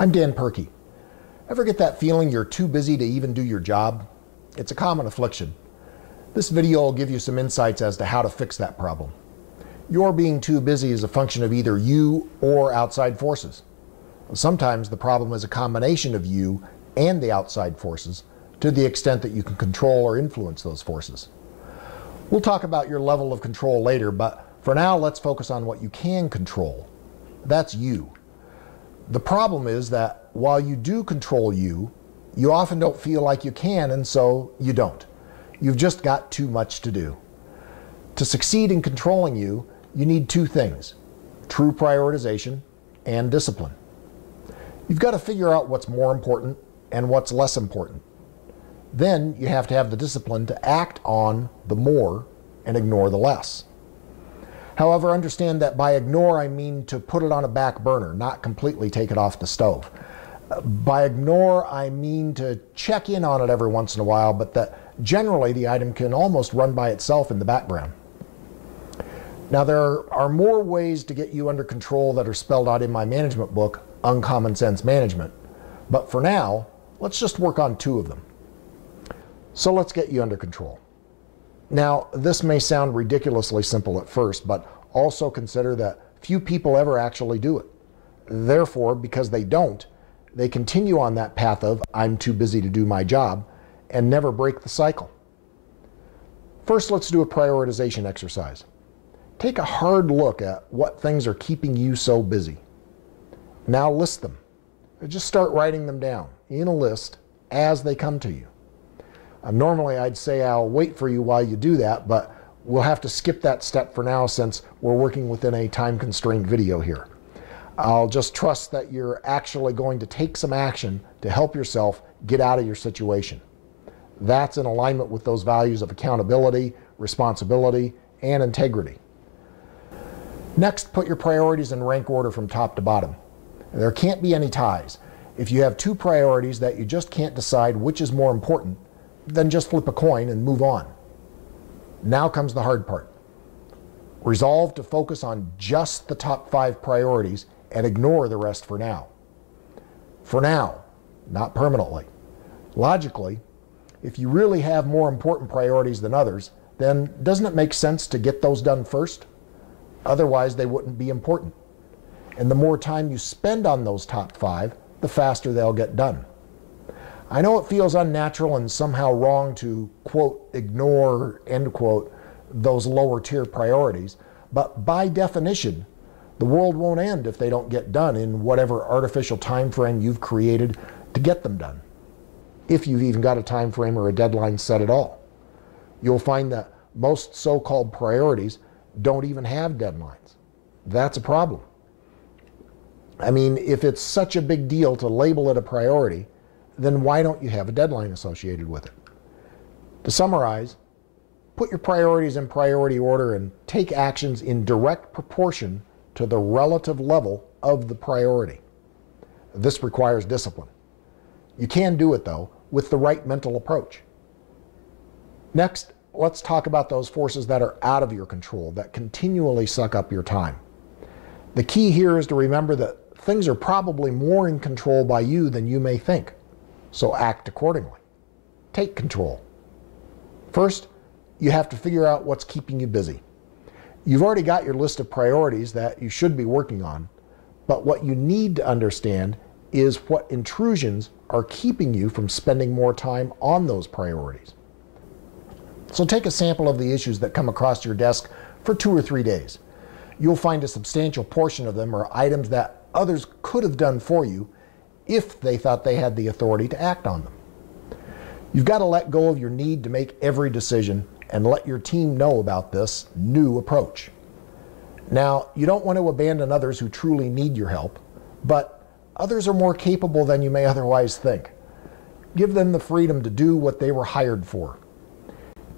I'm Dan Perky. Ever get that feeling you're too busy to even do your job? It's a common affliction. This video will give you some insights as to how to fix that problem. Your being too busy is a function of either you or outside forces. Sometimes the problem is a combination of you and the outside forces, to the extent that you can control or influence those forces. We'll talk about your level of control later, but for now let's focus on what you can control. That's you. The problem is that while you do control you often don't feel like you can, and so you don't. You've just got too much to do. To succeed in controlling you need two things: true prioritization and discipline. You've got to figure out what's more important and what's less important. Then you have to have the discipline to act on the more and ignore the less. However, understand that by ignore I mean to put it on a back burner, not completely take it off the stove. By ignore I mean to check in on it every once in a while, but that generally the item can almost run by itself in the background. Now, there are more ways to get you under control that are spelled out in my management book, Uncommon Sense Management. But for now, let's just work on two of them. So let's get you under control. Now, this may sound ridiculously simple at first, but also consider that few people ever actually do it. Therefore, because they don't, they continue on that path of I'm too busy to do my job and never break the cycle. First, let's do a prioritization exercise. Take a hard look at what things are keeping you so busy. Now list them. Just start writing them down in a list as they come to you. Normally I'd say I'll wait for you while you do that, but we'll have to skip that step for now since we're working within a time-constrained video here. I'll just trust that you're actually going to take some action to help yourself get out of your situation. That's in alignment with those values of accountability, responsibility, and integrity. Next, put your priorities in rank order from top to bottom. There can't be any ties. If you have two priorities that you just can't decide which is more important, then just flip a coin and move on. Now comes the hard part. Resolve to focus on just the top 5 priorities and ignore the rest for now. For now, not permanently. Logically, if you really have more important priorities than others, then doesn't it make sense to get those done first? Otherwise, they wouldn't be important. And the more time you spend on those top 5, the faster they'll get done. I know it feels unnatural and somehow wrong to, quote, ignore, end quote, those lower tier priorities, but by definition, the world won't end if they don't get done in whatever artificial time frame you've created to get them done. If you've even got a time frame or a deadline set at all. You'll find that most so-called priorities don't even have deadlines. That's a problem. I mean, if it's such a big deal to label it a priority, then why don't you have a deadline associated with it? To summarize, put your priorities in priority order and take actions in direct proportion to the relative level of the priority. This requires discipline. You can do it, though, with the right mental approach. Next, let's talk about those forces that are out of your control, that continually suck up your time. The key here is to remember that things are probably more in control by you than you may think. So act accordingly. Take control. First, you have to figure out what's keeping you busy. You've already got your list of priorities that you should be working on, but what you need to understand is what intrusions are keeping you from spending more time on those priorities. So take a sample of the issues that come across your desk for 2 or 3 days. You'll find a substantial portion of them are items that others could have done for you if they thought they had the authority to act on them. You've got to let go of your need to make every decision and let your team know about this new approach. Now, you don't want to abandon others who truly need your help, but others are more capable than you may otherwise think. Give them the freedom to do what they were hired for.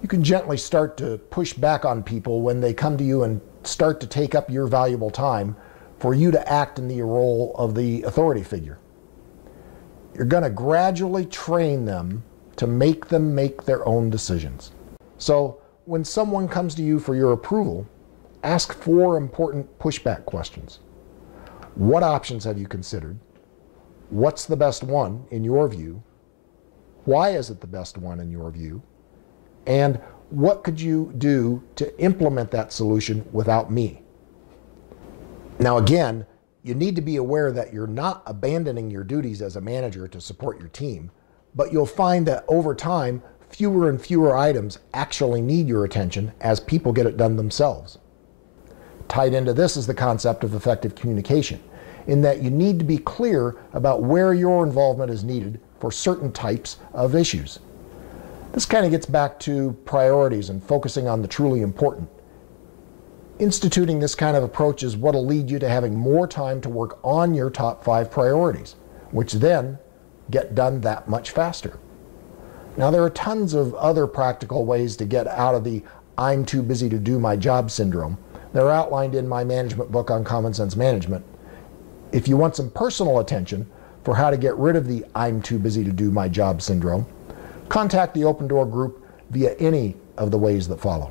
You can gently start to push back on people when they come to you and start to take up your valuable time for you to act in the role of the authority figure. You're going to gradually train them to make their own decisions. So when someone comes to you for your approval, ask 4 important pushback questions. What options have you considered? what's the best one in your view, why is it the best one in your view, and what could you do to implement that solution without me? Now again, you need to be aware that you're not abandoning your duties as a manager to support your team, but you'll find that over time, fewer and fewer items actually need your attention as people get it done themselves. Tied into this is the concept of effective communication, in that you need to be clear about where your involvement is needed for certain types of issues. This kind of gets back to priorities and focusing on the truly important. Instituting this kind of approach is what will lead you to having more time to work on your top 5 priorities, which then get done that much faster. Now, there are tons of other practical ways to get out of the "I'm too busy to do my job" syndrome. They're outlined in my management book on common sense management. If you want some personal attention for how to get rid of the "I'm too busy to do my job" syndrome, contact the Open Door group via any of the ways that follow.